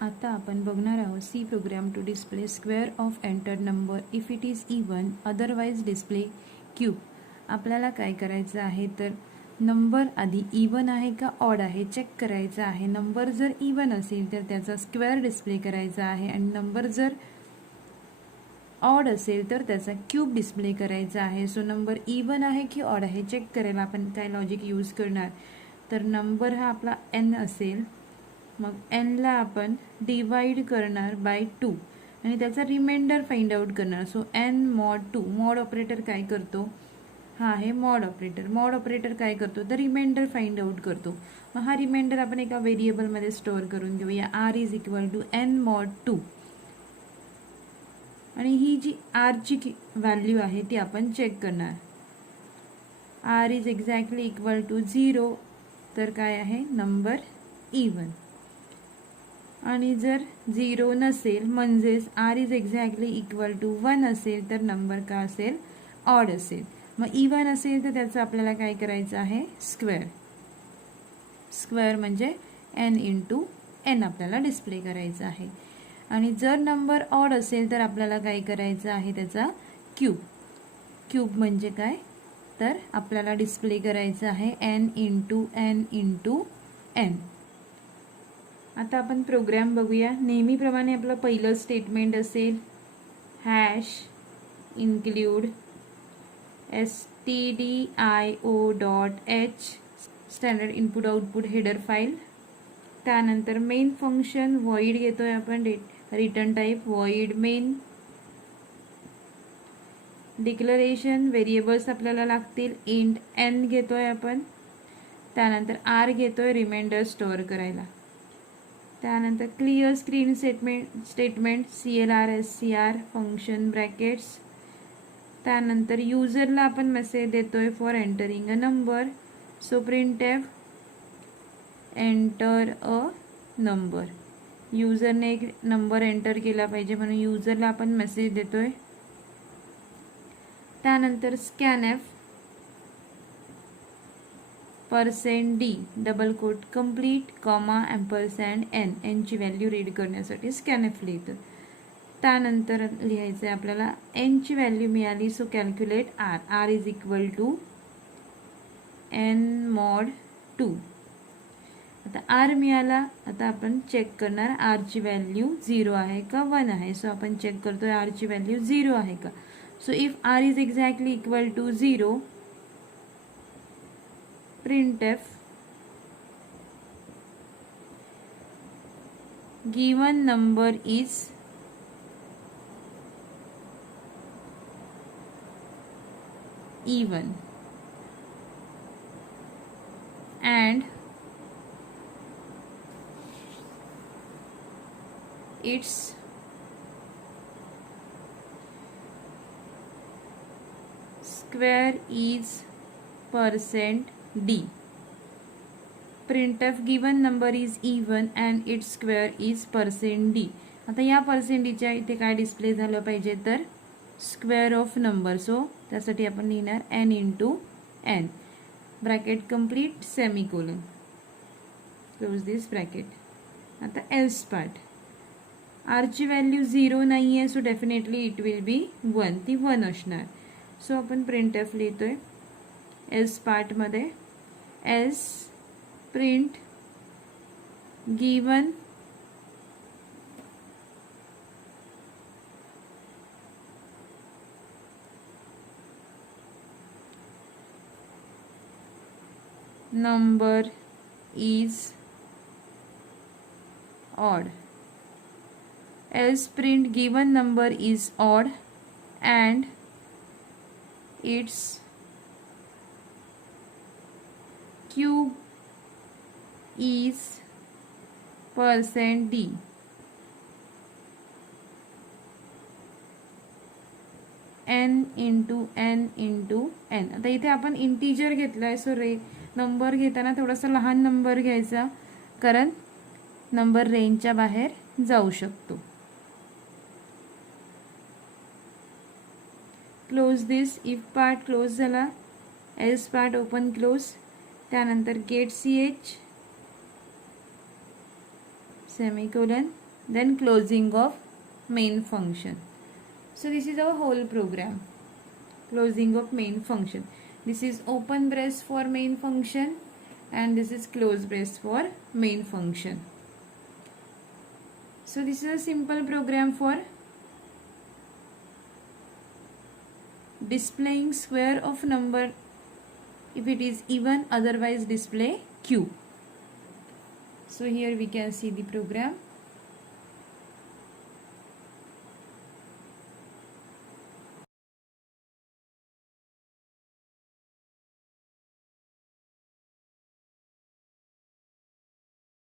आता आपण बघणार आहोत C program to display square of entered number if it is even otherwise display cube. आपल्याला काय करायचं आहे तर नंबर आधी इवन आहे का ऑड आहे चेक करायचा आहे. नंबर जर इवन असेल तर त्याचा स्क्वेअर डिस्प्ले करायचा आहे आणि नंबर जर ऑड असेल तर त्याचा क्यूब डिस्प्ले करायचा आहे. सो नंबर इवन आहे की ऑड आहे चेक करायला आपण काय लॉजिक यूज करणार तर नंबर हा आपला n असेल, मग n ला आपण डिवाइड करणार बाय 2 आणि त्याचा रिमाइंडर फाइंड आउट करणार. So n mod 2. Mod operator काय करतो, हा आहे मॉड ऑपरेटर. मॉड ऑपरेटर काय करतो तर रिमाइंडर फाइंड आउट करतो. मग हा रिमाइंडर आपण एका व्हेरिएबलमध्ये स्टोअर करून घेऊया. r is equal to n mod 2 आणि ही जी r ची व्हॅल्यू आहे ती आपण चेक करणार. r is exactly equal to 0 तर काय आहे नंबर इवन, आणि जर 0 नसेल म्हणजेच r is exactly equal to 1 असेल तर नंबर का असेल ऑड असेल. मग इवन असेल तर त्याचं आपल्याला काय करायचं आहे स्क्वेअर. स्क्वेअर म्हणजे n इंटू n आपल्याला डिस्प्ले करायचं आहे. आणि जर नंबर ऑड असेल तर आपल्याला काय करायचं आहे त्याचा क्यूब. क्यूब म्हणजे काय तर आपल्याला डिस्प्ले करायचं आहे n into n into n. आता आपण प्रोग्राम बघूया. नेहमीप्रमाणे आपलं पहिलं स्टेटमेंट असेल hash include stdio.h standard input output header file. त्यानंतर मेन फंक्शन व्हॉइड घेतोय आपण return type void main. Declaration variables आपल्याला लागतील इंट n घेतोय आपण. त्यानंतर r घेतोय रिमाइंडर स्टोअर करायला. त्यानंतर clear screen statement clr function brackets. त्यानंतर युजरला आपण मेसेज देतोय for entering a number. So printf enter a number. युजरने एक नंबर एंटर केला पाहिजे म्हणून युजरला आपण मेसेज देतोय. त्यानंतर scanf %d double quote complete comma ampersand n ची व्हॅल्यू रीड करण्यासाठी scanf लिहितो. त्यानंतर लिहायचं आहे आपल्याला n ची व्हॅल्यू मिळाली so calculate r is equal to n mod 2. आता r मिळाला. आता आपण चेक करणार r ची व्हॅल्यू 0 आहे का 1 आहे. सो आपण चेक करतोय r ची व्हॅल्यू 0 आहे का. So if r is exactly equal to 0 printf given number is even and its square is %d. printf given number is even and its square is %d. आता या %dच्या इथे काय display झालं पाहिजे तर स्क्वेअर ऑफ नंबर. सो त्यासाठी आपण लिहिणार n into n bracket complete semicolon close this bracket. आता एल्स पार्ट r ची व्हॅल्यू 0 नाही आहे so definitely it will be 1. ती 1 असणार. सो आपण printf लिहितोय एल्स पार्टमध्ये else print given number is odd. Else print given number is odd and its cube is %d. n into n into n. आता इथे आपण इंटीजर घेतलाय so number घेताना थोडासा लहान नंबर घ्यायचा कारण नंबर रेंजच्या बाहेर जाऊ शकतो. Close this. If part close झाला एल्स पार्ट ओपन क्लोज. त्यानंतर get ch semicolon then closing of main function. So this is our whole program. Closing of main function. This is open brace for main function and this is close brace for main function. So this is a simple program for displaying square of number if it is even, otherwise display cube. So here we can see the program.